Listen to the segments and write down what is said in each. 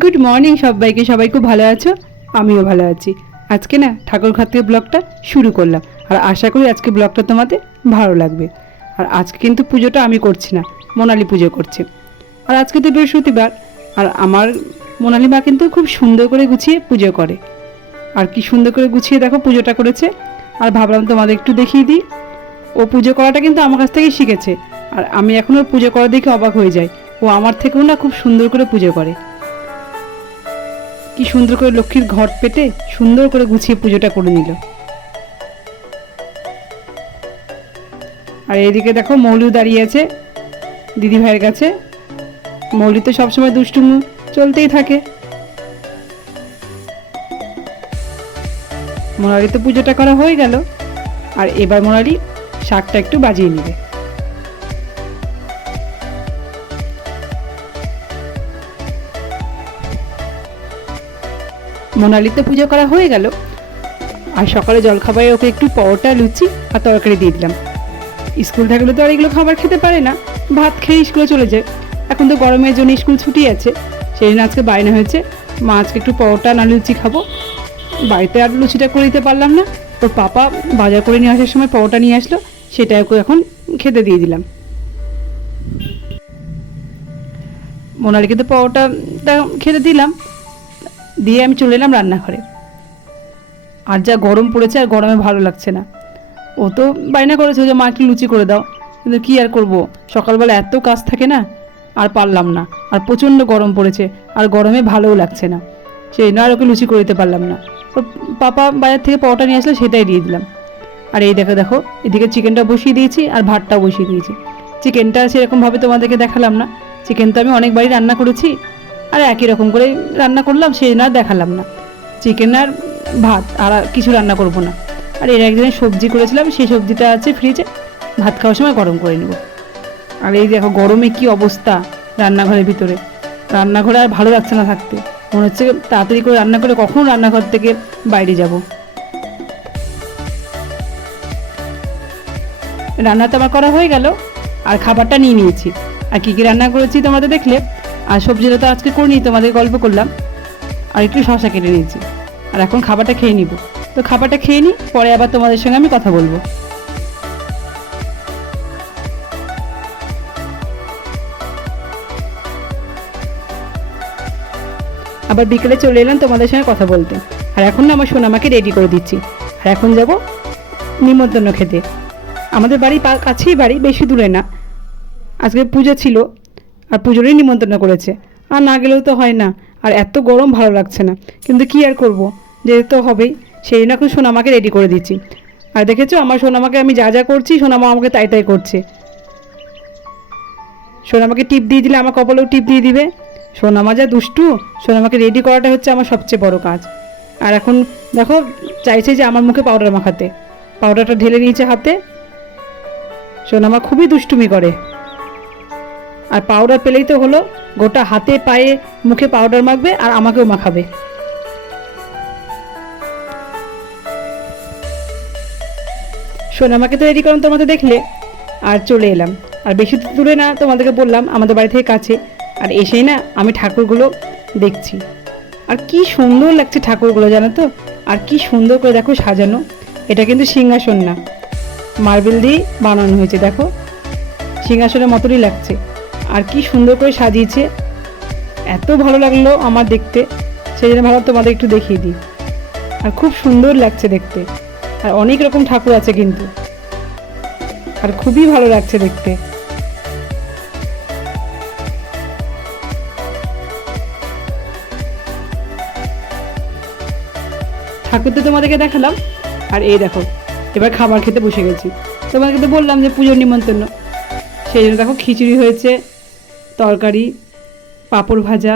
Good morning সবাইকে, সবাই খুব ভালো আছো? আমিও ভালো আছি। আজকে না ঠাকুরঘর থেকে ব্লগটা শুরু করলাম, আর আশা করি আজকে ব্লগটা তোমাদের ভালো লাগবে। আর আজকে কিন্তু পুজোটা আমি করছি না, মোনালি পুজো করছে। আর আজকে তো বৃহস্পতিবার, আর আমার মোনালি মা কিন্তু খুব সুন্দর করে গুছিয়ে পুজো করে। আর কি সুন্দর করে গুছিয়ে দেখো পুজোটা করেছে। আর ভাবলাম তোমাদের একটু দেখিয়ে দিই। ও পুজো করাটা কিন্তু আমার কাছ থেকেই শিখেছে, আর আমি এখন ওর পুজো করা দেখে অবাক হয়ে যাই। ও আমার থেকেও না খুব সুন্দর করে পুজো করে। কি সুন্দর করে লক্ষ্মীর ঘট পেতে সুন্দর করে গুছিয়ে পুজোটা করে নিল। আর এদিকে দেখো মৌলিও দাঁড়িয়ে আছে দিদি ভাইয়ের কাছে। মৌলি তো সবসময় দুষ্টুমু চলতেই থাকে। মোনালি তো পুজোটা করা হয়ে গেল, আর এবার মোনালি শাকটা একটু বাজিয়ে নিবে। মোনালিতে পুজো করা হয়ে গেল, আর সকালে জলখাবারে ওকে একটু পরোটা, লুচি আর তরকারি দিয়ে দিলাম। স্কুল থাকলে তো আর এগুলো খাবার খেতে পারে না, ভাত খেয়ে স্কুলে চলে যায়। এখন তো গরমের জন্য স্কুল ছুটি আছে, সেই জন্য আজকে বায়না হয়েছে, মা আজকে একটু পরোটা না লুচি খাবো। বাড়িতে আর লুচিটা করে দিতে পারলাম না, ওর পাপা বাজার করে নিয়ে আসার সময় পরোটা নিয়ে আসলো, সেটা ওকে এখন খেতে দিয়ে দিলাম। মোনালিকে তো পরোটাটা খেতে দিলাম, দিয়ে আমি চলে এলাম রান্নাঘরে। আর যা গরম পড়েছে, আর গরমে ভালো লাগছে না। ও তো বায়না করেছে যে মা একটু লুচি করে দাও, কিন্তু কী আর করবো, সকালবেলা এত কাজ থাকে না, আর পারলাম না। আর প্রচণ্ড গরম পড়েছে, আর গরমে ভালোও লাগছে না, সেই জন্য আর ওকে লুচি করে দিতে পারলাম না। ওর পাপা বাজার থেকে পরোটা নিয়ে আসলে সেটাই দিয়ে দিলাম। আর এই দেখো দেখো এদিকে চিকেনটা বসিয়ে দিয়েছি, আর ভাতটাও বসিয়ে দিয়েছি। চিকেনটা সেরকমভাবে তোমাদেরকে দেখালাম না, চিকেন তো আমি অনেকবারই রান্না করেছি, আর একই রকম করে রান্না করলাম, সেই জন্য আর দেখালাম না। চিকেন আর ভাত, আর কিছু রান্না করব না। আর এর একদিনের সবজি করেছিলাম, সেই সবজিটা আছে ফ্রিজে, ভাত খাওয়ার সময় গরম করে নেব। আর এই দেখো গরমে কি অবস্থা রান্নাঘরের ভিতরে, রান্নাঘরে আর ভালো লাগছে না থাকতে, মনে হচ্ছে তাড়াতাড়ি করে রান্না করে কখন রান্নাঘর থেকে বাইরে যাব। রান্নাটা আমার করা হয়ে গেল, আর খাবারটা নিয়ে নিয়েছি। আর কী কী রান্না করেছি তোমাদের দেখলে। আর সবজিটা তো আজকে করিনি, তোমাদের গল্প করলাম। আর একটু শসা কেটে নিয়েছি, আর এখন খাবারটা খেয়ে নিব। তো খাবারটা খেয়ে নিই, পরে আবার তোমাদের সঙ্গে আমি কথা বলবো। আবার বিকেলে চলে এলাম তোমাদের সঙ্গে কথা বলতে। আর এখন না আমার সোনামাকে রেডি করে দিচ্ছি, আর এখন যাব নিমন্ত্রণ খেতে। আমাদের বাড়ি কাছেই বাড়ি, বেশি দূরে না। আজকে পুজো ছিল, আর পুজোরই নিমন্ত্রণ করেছে, আর না গেলেও তো হয় না। আর এত গরম ভালো লাগছে না, কিন্তু কি আর করব, যেতে তো হবেই। সেই জন্য এখন সোনামাকে রেডি করে দিচ্ছি। আর দেখেছো আমার সোনামাকে আমি যা যা করছি, সোনামা আমাকে তাই তাই করছে। সোনামাকে টিপ দিয়ে দিলে আমার কপালেও টিপ দিয়ে দিবে। সোনামা যা দুষ্টু, সোনামাকে রেডি করাটা হচ্ছে আমার সবচেয়ে বড় কাজ। আর এখন দেখো চাইছে যে আমার মুখে পাউডার মাখাতে, পাউডারটা ঢেলে নিয়েছে হাতে। সোনামা খুবই দুষ্টুমি করে, আর পাউডার পেলেই তো হলো, গোটা হাতে পায়ে মুখে পাউডার মাখবে, আর আমাকেও মাখাবে। সোনামাকে তো রেডি করলাম তোমাদের দেখলে, আর চলে এলাম। আর বেশি দূরে না, তোমাদেরকে বললাম আমাদের বাড়ি থেকে কাছে। আর এসেই না আমি ঠাকুরগুলো দেখছি, আর কি সুন্দর লাগছে ঠাকুরগুলো, জানো তো। আর কি সুন্দর করে দেখো সাজানো, এটা কিন্তু সিংহাসন না, মার্বেল দিয়ে বানানো হয়েছে। দেখো সিংহাসনের মতনই লাগছে, আর কি সুন্দর করে সাজিয়েছে, এত ভালো লাগলো আমার দেখতে, সেই জন্য ভাবলাম তোমাদের একটু দেখিয়ে দিই। আর খুব সুন্দর লাগছে দেখতে, আর অনেক রকম ঠাকুর আছে কিন্তু, আর খুবই ভালো লাগছে দেখতে। ঠাকুর তো তোমাদেরকে দেখালাম, আর এই দেখো এবার খাবার খেতে বসে গেছি। তোমাদেরকে তো বললাম যে পুজোর নিমন্ত্রণ, সেই জন্য দেখো খিচুড়ি হয়েছে, তরকারি, পাঁপড় ভাজা।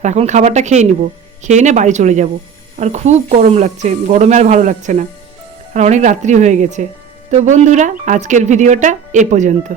আর এখন খাবারটা খেয়ে নিব, খেয়ে নিয়ে বাড়ি চলে যাব। আর খুব গরম লাগছে, গরমে আর ভালো লাগছে না, আর অনেক রাত্রি হয়ে গেছে। তো বন্ধুরা আজকের ভিডিওটা এ পর্যন্ত।